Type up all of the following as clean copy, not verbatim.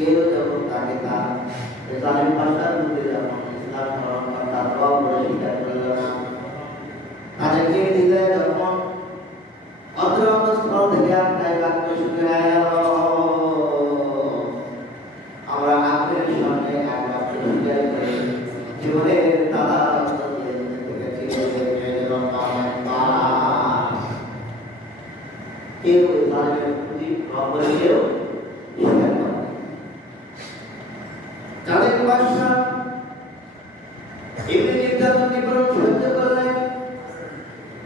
কেউ যখন তাকে তার জালিম ভাষার মধ্যে যখন ইসলাম ধর্ম তার রব বলে স্বীকার করল না, তাদেরকে দিলে যখন অন্তরস্থল থেকে আপনার বাক্য শুনে আমরা আপনার সামনে একবার স্বীকার করি জীবনের তারা কেউ জালিমের প্রতি রব বলে কেউ স্বীকার করে। জালিম বাদশা এমনি নির্যাতন নিপীড়ন সহ্য করলেন।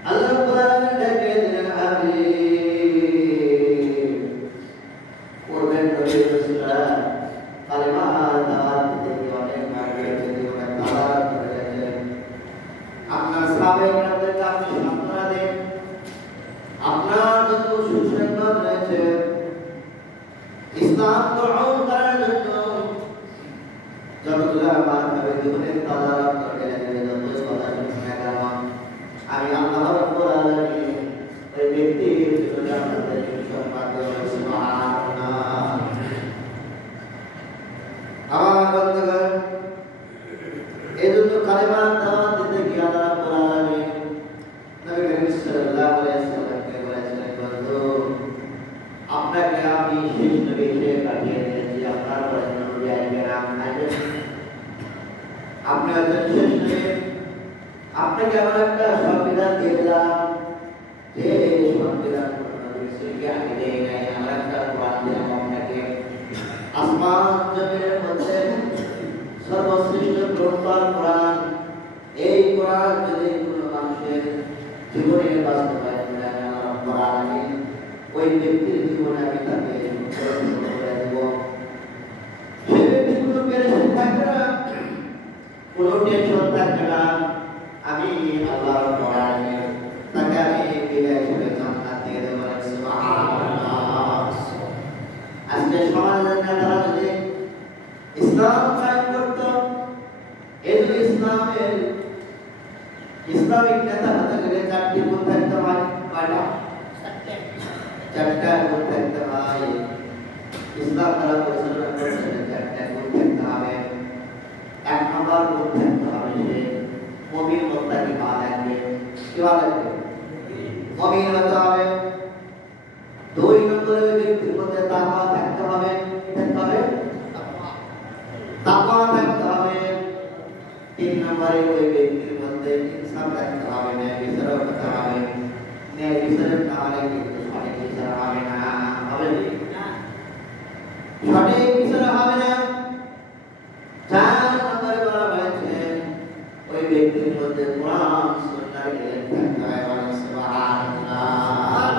আল্লাহ রাব্বুল আলামিন ডেকে দিলেন, হাবিব পূর্বের নবী রাসূলরা কালেমা দাওয়াত দিতে অনেক আগে জীবনে তারা করে গেলেন। আপনার সাহাবায়ে-কেরামদেরকে আপনি সান্ত্বনা দেন, আপনার যত সুসংবাদ রয়েছে ইসলাম গ্রহণ করার জন্য যতগুলো আমার জীবনের তারা করে গেলেন, যত কথা শুনে গেলাম, আমি আল্লাহ রাব্বুল আলামিন ওই ব্যক্তির জীবনে আপনাদের সুসংবাদ দেব। সুবহানাল্লাহ। আমার বন্ধুগণ, এই জন্য কালেমা দাওয়াত দিতে গিয়ে আল্লাহ রাব্বুল আলামিন নবী করিম সাল্লাল্লাহু আলাইহি ওয়াসাল্লামকে বলেছিলেন, বন্ধু আপনাকে আমি শেষ নবী হিসেবে পাঠিয়ে দিয়েছি, আপনার পরে নবী আসবে না, আপনি হচ্ছেন শেষ নবী। আপনাকে এমন একটা সংবিধান দিয়ে দিলাম যে সংবিধান নবীকে আমি দেই নাই। আমার একটা কোরআন দিলাম আপনাকে, আসমান জমিনের মধ্যে সর্বশ্রেষ্ঠ গ্রন্থ কোরআন। এই কোরআন যদি কোনো মানুষের জীবনে বাস্তবায়ন করে আল্লাহ রাব্বুল আলামিন ওই ব্যক্তির জীবনে আমি তাকে করে দেব। সে ব্যক্তি কোনো পেরেশানি থাকবে না, কোনো টেনশন থাকবে না। আমি আল্লাহ রাব্বুল আলামিন তাকে আমি বিদায় করে জান্নাত দিয়ে দেব। সুবহানাল্লাহ। আজকে সমাজের নেতারা যদি ইসলাম কায়েম করত, এই যদি ইসলামিক নেতা হতে গেলে চারটি গুণ থাকতে হয়। কয়টা? চারটা গুণ থাকতে হয়। ইসলাম দ্বারা পরিচালনা করতে হলে চারটা গুণ থাকতে হবে। এক নম্বর গুণ থাকতে হবে সে মুমিন মুত্তাকি হওয়া লাগবে। কি হওয়া লাগবে? মুমিন হতে হবে। দুই নম্বরে ওই ব্যক্তির মধ্যে তাকওয়া থাকতে হবে। কি থাকতে হবে? তাকওয়া থাকতে হবে। তিন নম্বরে ওই ব্যক্তির মধ্যে ইনসাফ থাকতে হবে, ন্যায় বিচার করতে হবে। ন্যায় বিচারের না হলে কিন্তু সঠিক বিচার হবে না। হবে না, সঠিক বিচার হবে না। চার নম্বরে বলা হয়েছে ওই ব্যক্তির মধ্যে কোরআন সুন্নাহর জ্ঞান থাকতে হবে। সুবহানাল্লাহ।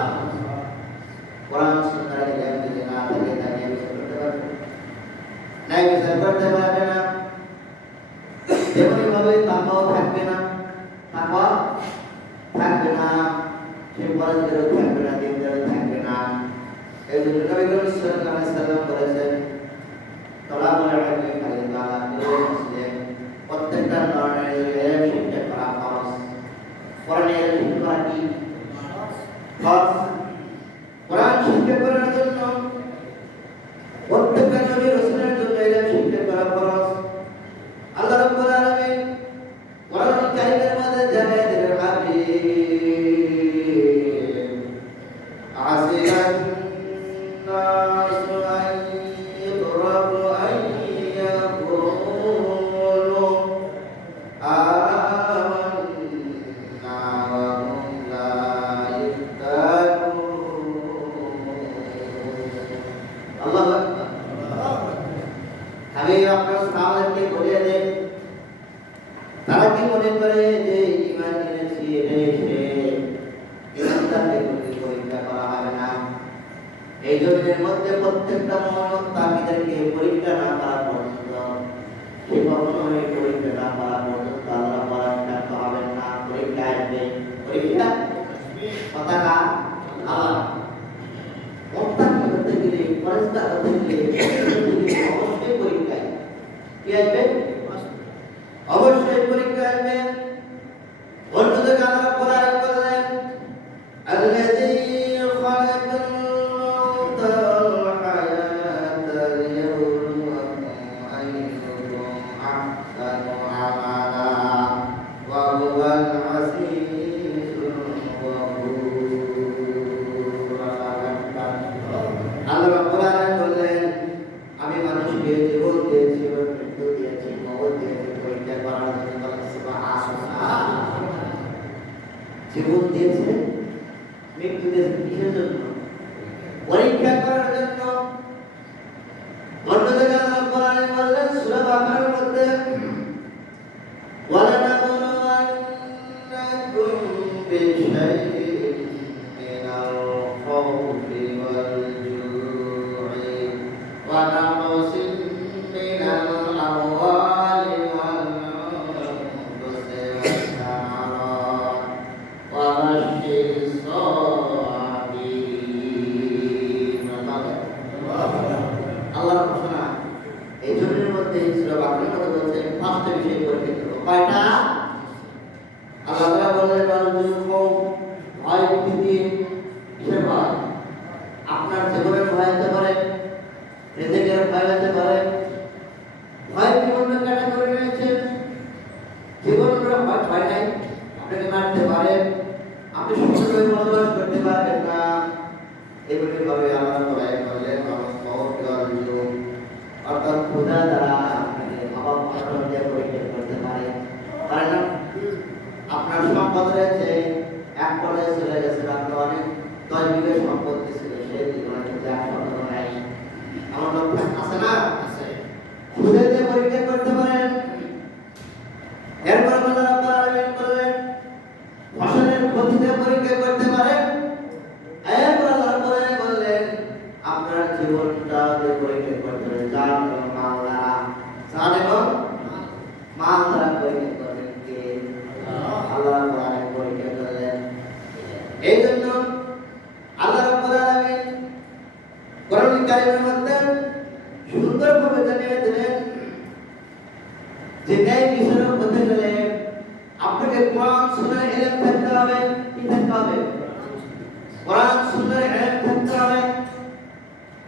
কোরআন সুন্নাহর জ্ঞান যদি না থাকে তাকে বিচার করতে পারবে না, ন্যায় বিচার করতে পারবে না। তেমনি ভাবে তাকওয়া থাকবে না, তাকওয়া থাকবে না, সে পরহেজগার থাকবে না, দিনদার থাকবে না। এই জন্য নবী করিম সাল্লাল্লাহু আলাইহি ওয়াসাল্লাম বলেছেন, তলাবুল ইলমি ফারিদা আলা কুল্লি মুসলিম, প্রত্যেকটা ধরনের ইলম শিক্ষা করা ফরজ। কোরআনের শিক্ষা কি ফরজ? কোরআন শিক্ষা করার জন্য প্রত্যেকটা নবী রাসূলের জন্য ইলম শিক্ষা করা ফরজ। আল্লাহ রাব্বুল আলামিন কোরআন কারীমের মধ্যে জানিয়ে দিলেন, হাবিব আসিরান নাসু আন ইকরাবু আন ইয়াকুলু আমান্না ওয়া হুম লা ইফতানুন। আল্লাহু আকবার। হাবিব আপনার সাহাবাদেরকে বলে দেন, তারা কি মনে করে যে ঈমান এনেছি এসে ইমানদারকে পরীক্ষা করা হবে না? এই জমিনের মধ্যে প্রত্যেকটা মুমিনকে পরীক্ষা না করা পর্যন্ত, সে কখনোই পরীক্ষা না করা পর্যন্ত আল্লাহ পরীক্ষা হবে না। পরীক্ষা আসবে, পরীক্ষা পতাকা আল্লাহ মুত্তাকি হতে গেলে, পরিষ্কার হতে গেলে অবশ্যই পরীক্ষা কি আসবে, অবশ্যই পরীক্ষা আসবে। অন্যদিকে আল্লাহ কোরআনে বললেন, আল্লাযী খালাকাল মাউতা ওয়াল হায়াতা লিয়াবলুয়াকুম সেই পরীক্ষা করবো। কয়টা? আল্লাহ তাআলা বললেন ভয় ভীতি কিসের ভয়? আপনার জীবনের ভয় হতে পারে, রিজিকের ভয় হতে পারে। ভয় বিভিন্ন ক্যাটাগরি রয়েছে। জীবনের ভয় নাই, আপনাকে মারতে পারে, আপনি সুন্দরভাবে বসবাস করতে পারবেন না। এগুলি ভাবে আল্লাহ তাআলা বললেন অর্থাৎ খোদা দ্বারা আপনাকে অভাব অনটন দিয়ে পরীক্ষা করতে পারে। কারণ আপনার সম্পদ রয়েছে, এক পর্যায়ে চলে গেছে, আপনার অনেক 10 বিঘা সম্পত্তি ছিল, সেই জীবনে কিন্তু এক সম্পদ নাই। এমন লোক আছে না? আছে। খুদে দিয়ে পরীক্ষা করতে পারেন। এরপর আল্লাহ রাব্বুল আলামিন বললেন ফসলের ক্ষতিতে পরীক্ষা করতে পারেন। এরপর আল্লাহ রাব্বুল আলামিন বললেন আপনার জীবনটা দিয়ে পরীক্ষা করতে পারেন। জান এবং মাল দ্বারা, জান এবং মাল দ্বারা পরীক্ষা করবেন কে? আল্লাহ রাব্বুল আলামিন পরীক্ষা করলেন। এই জন্য আল্লাহ রাব্বুল আলামিন কোরআনুল কারীমের মধ্যে সুন্দরভাবে জানিয়ে দিলেন যে ন্যায় বিচারক হতে গেলে আপনাকে কোরআন সুন্নাহর ইলম থাকতে হবে। কি থাকতে হবে? কোরআন সুন্নাহর ইলম থাকতে হবে।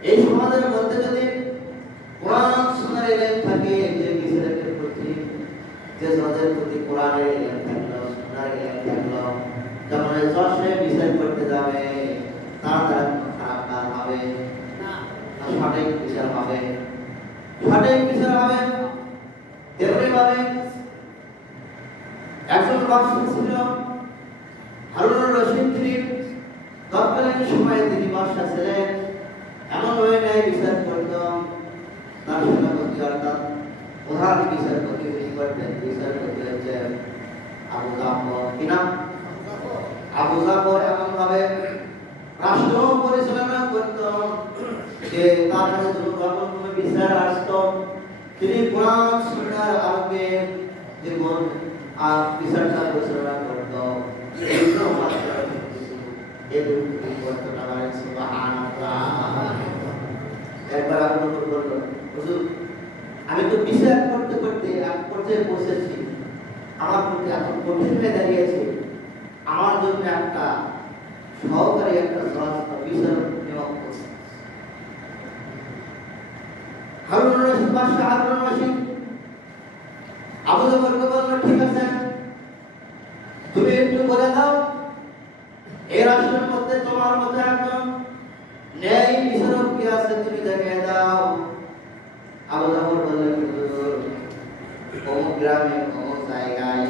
এই সমাজের মধ্যে যদি কোরআন সুন্নাহর ইলম থাকে, যে বিচারকের প্রতি, যে জজের প্রতি কোরআনের ইলম থাকলো, সুন্নাহর ইলম থাকলো, যখন এই জজ বিচার করতে যাবে তার দ্বারা খারাপ কাজ হবে না, সঠিক বিচার হবে, সঠিক বিচার হবে। তেমনি ভাবে একজন বাদশা ছিল হারুনুর রশিদ, তিনি তৎকালীন সময়ে তিনি বাদশা ছিলেন। এমন ভাবে ন্যায় বিচার করত, তার সেনাপতি অর্থাৎ প্রধান বিচারপতি তিনি করতেন। বিচারপতি হচ্ছে আবু জাফর। কি নাম? আবু জাফর। এমন ভাবে রাষ্ট্র পরিচালনা করত যে তার কাছে যখন কোনো বিচার আসতো তিনি কোরআন সুন্নাহর আলোকে জীবন আর বিচারটা পরিচালনা করত। একবার আবু বকর বলল, হুজুর আমি তো বিচার করতে করতে এক পর্যায়ে পৌঁছেছি, আমার প্রতি এত কঠিন হয়ে দাঁড়িয়েছে, আমার জন্য একটা সহকারী একটা বিচারক নিয়োগ করছে। হারুনুর রশিদ বাদশা, হারুনুর রশিদ আবু বকরকে বলল, ঠিক আছে তুমি একটু বলে দাও এই রাষ্ট্রের মধ্যে তোমার মতো একজন ন্যায় বিচারক কি আছে, তুমি জানিয়ে দাও। আবু বকর বললেন, হুজুর অমুক গ্রামে অমুক জায়গায়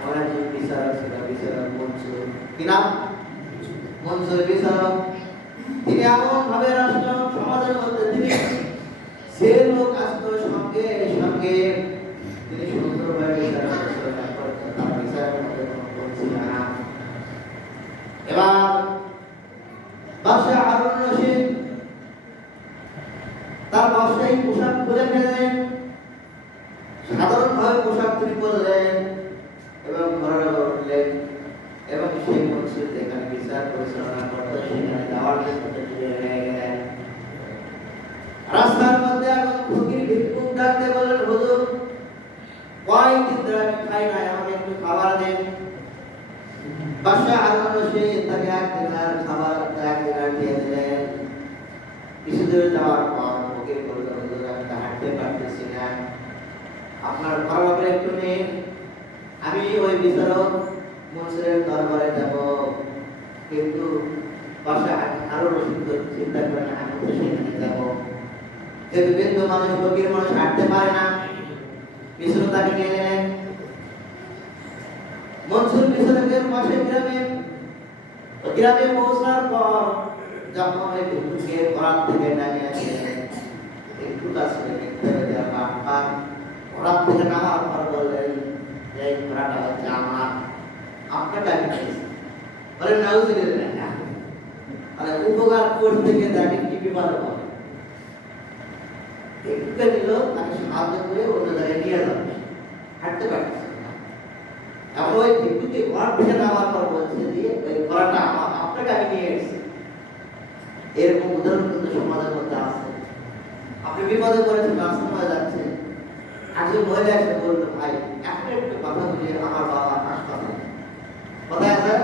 আমার একজন বিচারক ছিল, বিচারক মনসুর। কি নাম? মনসুর বিচারক। তিনি এমন ভাবে রাষ্ট্র সমাজের মধ্যে তিনি সে লোক আসতো সঙ্গে সঙ্গে তিনি সুন্দরভাবে বিচার করতেন, তার বিচারের মধ্যে কোনো ভুল ছিল না। এবার বাদশা হারুনুর রশিদ তার ব্যবসায়িক পোশাক খুলে ফেললেন, সাধারণভাবে পোশাক তিনি পরলেন এবং ঘরে উঠলেন এবং সেই মনসুর যেখানে বিচার পরিচালনা করতো সেখানে যাওয়ার জন্য গেলেন। রাস্তার মধ্যে এখন ফকির ভিক্ষুক ডাকতে বললেন, হুজুর কয়েকদিন ধরে আমি খাই নাই, আমাকে একটু খাবার দেন। বাদশা হারুনুর রশিদ তাকে এক দিনার খাবার, এক দিনার দিয়ে দিলেন। কিছু দূর যাওয়ার পর ফকির বলল, হুজুর আমি তো হাঁটতে পারতেছি না, আপনার খবর একটু নিন, আমি ওই বিচারক মনসুরের দরবারে যাব। কিন্তু বাদশা হারুনুর রশিদ চিন্তা করেন, আমি তো সেখানে যাব, যেহেতু বৃদ্ধ মানুষ, ফকির মানুষ হাঁটতে পারে না। পিছনে তাকে নিয়ে গেলেন। মনসুর বিচারকের পাশে গ্রামে পৌঁছার পর যখন ওই ভিক্ষুকে ঘোড়া থেকে নামিয়ে আসলেন, একটু কাছে ঘোড়া থেকে নামার পর বললেন, এই ঘোড়াটা হচ্ছে আমার, আপনাকে আমি পেয়েছি। বলেন নাউজুবিল্লাহ। তাহলে উপকার করতে গিয়ে দেখেন কি বিপদ হবে। একটু নিল, তাকে সাহায্য করে অন্য জায়গায় নিয়ে যাবে, হাঁটতে পারছে না। এখন ওই ভিক্ষুকে ঘর থেকে নামার পর বলছে যে ওই ঘোড়াটা আমার, আপনাকে আমি নিয়ে এসেছি। এরকম উদাহরণ কিন্তু সমাজের মধ্যে আছে। আপনি বিপদে পড়েছেন, রাস্তা হয়ে যাচ্ছে, একজন মহিলা এসে বললো, ভাই এখন একটু কথা বলি, আমার বাবা হাসপাতালে। কোথায় আছে?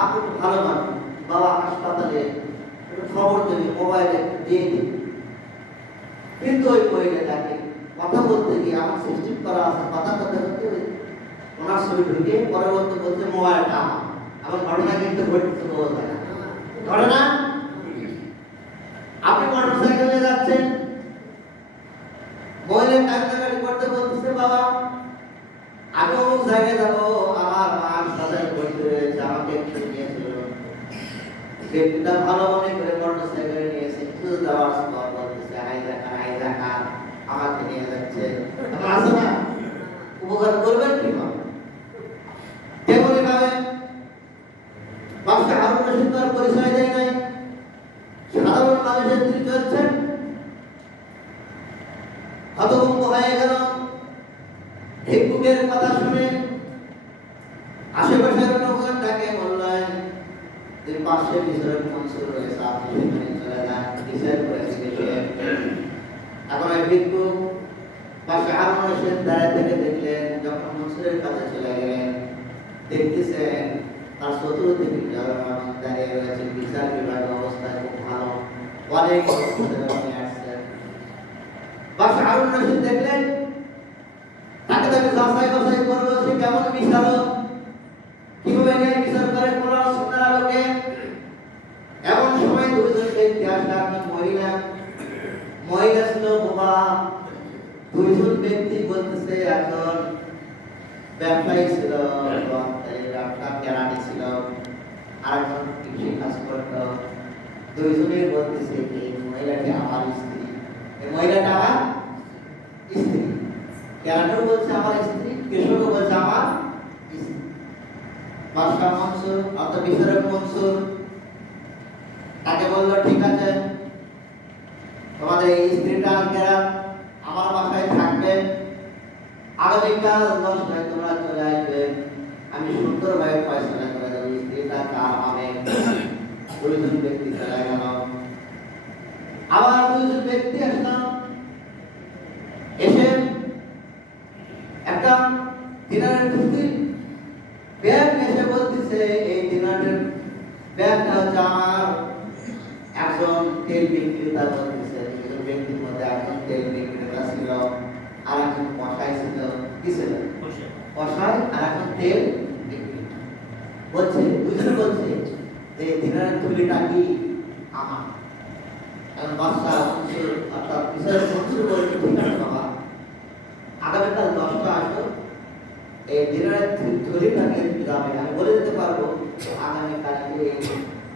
আপনি তো ভালো মানুষ, বাবা হাসপাতালে, একটু খবর দেবে, মোবাইলে দিয়ে দিন। কিন্তু ওই মহিলাটাকে কথা বলতে গিয়ে আমার সিস্টেম করা আছে, কথা কথা বলতে ওনার ছবি ঢুকে পরবর্তী বলছে মোবাইলটা আমার। ঘটনা কিন্তু ঘটছে বলতে না ঘটনা। আপনি মোটরসাইকেলে যাচ্ছেন, মহিলা কান্নাকাটি করতে বলতেছে, বাবা আমি অমুক জায়গায় যাবো, আমার মা হাসপাতালে ভর্তি রয়েছে, আমাকে একটু নিয়ে চলো। ব্যক্তিটা ভালো মনে করে মোটরসাইকেলে নিয়েছে, কিছু যাওয়ার পর বলতেছে, হাই দেখা আমাকে নিয়ে যাচ্ছে। আছে না, উপকার করবেন কিভাবে? তেমনি ভাবে বাদশাহ হারুন রশিদ তার পরিচয় দেয় নাই, সাধারণ মানুষের তিনি চলছেন। হতভম্ব হয়ে গেল ভিক্ষুকের কথা শুনে। আশেপাশের লোকজন ডাকে বললেন যে পাশে বিচারক মনসুর রয়েছে, আপনি সেখানে চলে যান, বিচার করে এসে। এখন ওই ভিক্ষুক বাদশাহ হারুন রশিদ দাঁড়িয়ে থেকে দেখলেন, যখন মনসুরের কাছে চলে গেলেন, দেখতেছেন তার চতুর্দিকে দাঁড়িয়ে রয়েছে, বিচার বিভাগের অবস্থা খুব ভালো, অনেক নিয়ে আসছে। বাদশাহ হারুন রশিদ দেখলেন, তাকে তাকে যাচাই বাছাই করলো, সে কেমন বিচারক, কিভাবে ন্যায় বিচার করে কোরআন সুন্নাহর আলোকে। এমন সময় দুইজনকে ইতিহাস একজন মহিলা ছিল বোবা। দুইজন ব্যক্তি বলতেছে, একজন ব্যবসায়ী ছিল, ব্যবসা কেরানি ছিল, আর একজন কৃষি কাজ করত। দুইজনের বলতেছে এই মহিলাটি আমার স্ত্রী, এই মহিলাটা আমার স্ত্রী। কেরানিও বলছে আমার স্ত্রী, কৃষকও বলছে আমার স্ত্রী। বাদশাহ মনসুর অর্থাৎ বিচারক মনসুর তাকে বললো, ঠিক আছে, তোমাদের এই স্ত্রীটা আজকে আমার বাসায় থাকবে, আগামীকাল 10টায় তোমরা চলে আসবে, আমি সুন্দরভাবে ফয়সালা করে দেবো স্ত্রীটা কার হবে। দুইজন ব্যক্তি চলে গেল, আবার দুইজন ব্যক্তি আসলাম, এসে একটা দিনারের ধুতি ব্যাগ এসে বলতেছে, এই দিনারের ব্যাগটা হচ্ছে আমার। একজন তেল বিক্রেতা বলতেছে, দুজন ব্যক্তির মধ্যে একজন তেল বিক্রেতা ছিল, আর একজন কষাই ছিল। কি ছিল? কষাই আর একজন তেল বিক্রেতা। বলছে, দুজন বলছে যে দিনারের থলিটা কি আমার। এখন বাদশাহ মনসুর অর্থাৎ বিচারক মনসুর বলছে, ঠিক আছে বাবা, আগামীকাল 10টা আসো, এই দিনারের থলিটা নিয়ে তুমি যাবে, আমি বলে দিতে পারবো আগামীকাল এই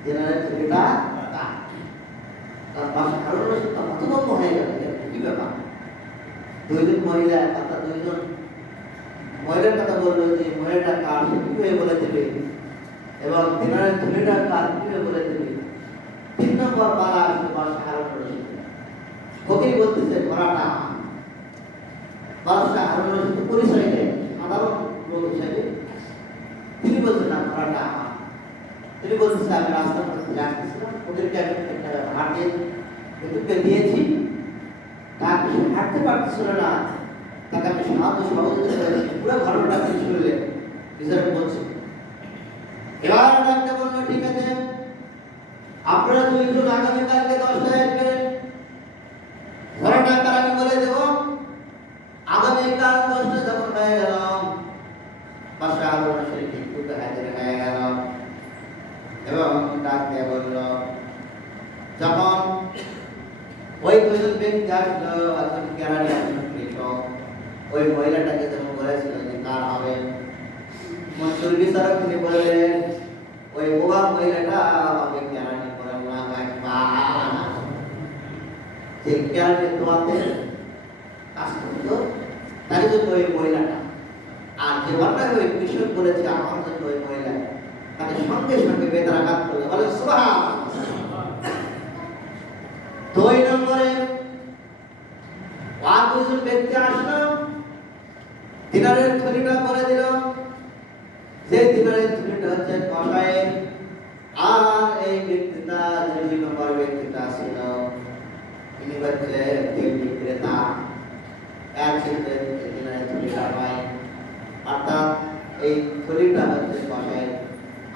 দিনারের থলিটা কার। বাদশাহ হারুন রশিদ হতভম্ব হয়ে গেল, কি ব্যাপার? দুইজন মহিলা অর্থাৎ দুইজন মহিলার কথা বললো যে মহিলাটা কার, সে কিভাবে বলে দেবে, এবং দিনারের থলিটা কার, কিভাবে বলে দেবে। 3 নম্বর পালা আসলো বাদশাহ হারুন রশিদ। ফকির বলতেছে, ঘোড়াটা আমার। বাদশাহ হারুন রশিদ পরিচয় দেয় সাধারণ লোক হিসেবে। তিনি বলছেন, না, ঘোড়াটা আমার। তিনি বলতেছে, আমি রাস্তা থেকে আসতেছিলাম, ওদেরকে একটা হাঁটিয়ে দিয়েছি, তাকে হাঁটতে পারতেছিল না, তাকে আমি সাহায্য সহযোগিতা করেছি। পুরো ঘটনাটা তিনি শুনলেন, বিচারক বলছে। এবার ডাকতে বললো, ঠিক আছে, আপনারা দুইজন আগামীকালকে 10টায় আসবেন, ঘোড়াটা কার আমি বলে দেব। আগামীকাল 10টা যখন হয়ে গেল, বাদশাহ হারুন রশিদ ভিক্ষুক হাজির হয়ে গেল এবং ডাকতে বলল, যখন ওই দুজন ব্যক্তি আসলো, একজন কেরানি একজন কৃষক, ওই মহিলাটাকে যখন বলেছিল যে কার হবে, মনসুর বিচারক তিনি বললেন, ওই বোবা মহিলাটা হবে কেরানি। যে কেরানি তোমাতে কাজ করতো, তাই জন্য ওই মহিলাটা। আর যে অন্যায় ওই কৃষক বলেছে আমার জন্য ওই মহিলা, তাকে সঙ্গে সঙ্গে বেদরাঘাত করলো, বলে সুবহানাল্লাহ। 2 নম্বরে আর দুজন ব্যক্তি আসলো, দিনারের থলিটা করে দিল, যে দিনারের থলিটা হচ্ছে কষায়ের, আর এই ব্যক্তিটা যে 2 নম্বর ব্যক্তিটা ছিল, তিনি হচ্ছে তেল বিক্রেতা। এক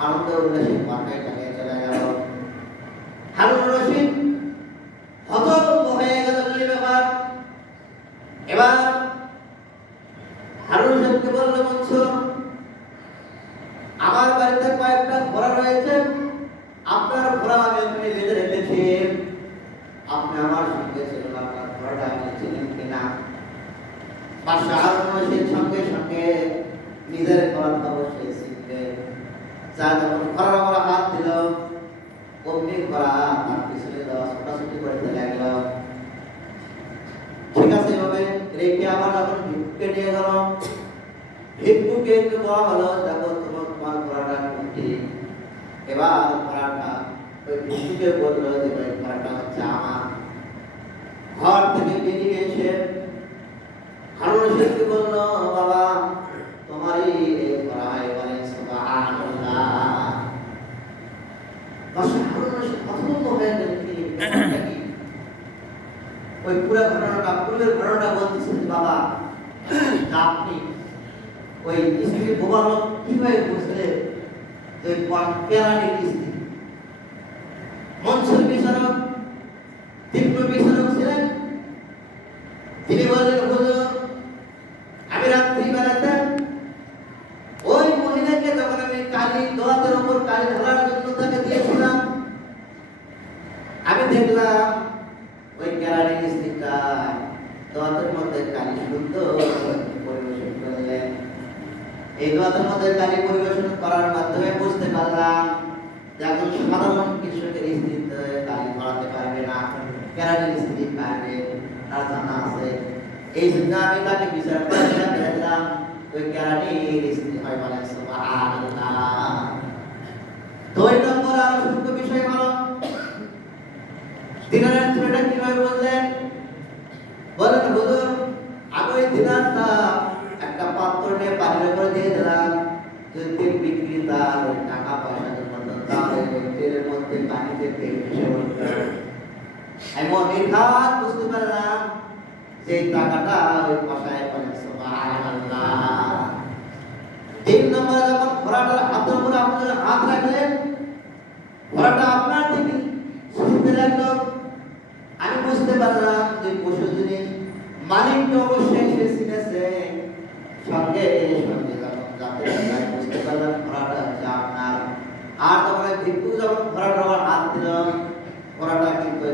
আনন্দ উল্লাসে মাথায় টানিয়ে চলে গেল। হারুন রশিদ হতভম্ব হয়ে গেল বলে ব্যাপার। এবার হারুন রশিদকে বলল, মনসুর, আমার বাড়িতে কয়েকটা ঘোড়া রয়েছে, আপনার ঘোড়া আমি ওখানে বেঁধে রেখেছি, আপনি আমার সঙ্গে চলুন, আপনার ঘোড়াটা আপনি চিনেন কিনা। বাদশাহ হারুন রশিদ সঙ্গে সঙ্গে নিজের ঘোড়া অবশ্যই চিনবে। যা যখন ঘোড়ার উপর হাত দিল, অমনি ঘোড়া তার পিছনে ছোটাছুটি করতে লাগলো। ঠিক আছে, এভাবে রেখে আবার যখন ভিক্ষুকে নিয়ে গেল, ভিক্ষুকে বলা হলো, দেখো তোমার ঘোড়াটা কোনটি। এবার ঘোড়াটা ওই ভিক্ষুকে বললো যে ভাই ঘোড়াটা হচ্ছে আমার। ঘর থেকে বেরিয়ে এসে হারুন রশিদকে বলল, বাবা তোমারই এই ঘোড়া। এবারে সুবহানাল্লাহ। বাদশাহ হারুন রশিদ হতভম্ব হয়ে গেলেন, ওই পুরো ঘটনাটা পূর্বের ঘটনাটা বলতেছেন, বাবা আপনি ওই স্ত্রী বোবালো কিভাবে বুঝলেন যে কেরানির স্ত্রী? মনসুর বিচারক তীব্র বিচারক ছিলেন। তিনি বললেন, হুজুর, আমি রাত্রি বেলাতে ওই মহিলাকে যখন আমি কালি দোয়াতের উপর কালি ঢালার জন্য তাকে দিয়েছিলাম, আমি দেখলাম ওই কেরানির স্ত্রীটা দোয়াতের মধ্যে কালি সুন্দর পরিবেশন করলেন। এই দোয়াতের মধ্যে কালি পরিবেশন করার মাধ্যমে বুঝতে পারলাম যে একজন সাধারণ কৃষকের স্ত্রীতে কালি ধরাতে পারবে না, কেরানির স্ত্রী পারবে, তার জানা আছে। এই জন্য আমি তাকে বিচার করে দেখলাম ওই কেরানির স্ত্রী হয়। বলে সুবহানাল্লাহ। 2 নম্বর আর সূক্ষ্ম বিষয় হলো দিনারের ছেলেটা কিভাবে বললেন? বলেন, হুজুর, আমি ওই দিনারটা একটা পাত্র নিয়ে পানির উপরে দিয়ে দিলাম, যদি তেল বিক্রেতা ওই টাকা পয়সা জন্য তাহলে ওই তেলের মধ্যে পানিতে তেল মিশে উঠবে। এমন নির্ঘাত বুঝতে পারলাম যে টাকাটা ওই পয়সায়। বলেন সুবহানাল্লাহ। 3 নম্বরে যখন ঘোড়াটার হাতের উপরে আপনারা হাত রাখলেন, ঘোড়াটা আপনার দিকে ছুটতে লাগলো। আমি বুঝতে পারলাম যে পশু জিনিস মালিককে অবশ্যই সে চিনেছে। সঙ্গে সঙ্গে যখন যাতে বুঝতে পারলাম ঘোড়াটা হচ্ছে আপনার। আর তখন ভিক্ষুক যখন ঘোড়াটার হাত দিল, ঘোড়াটা কিন্তু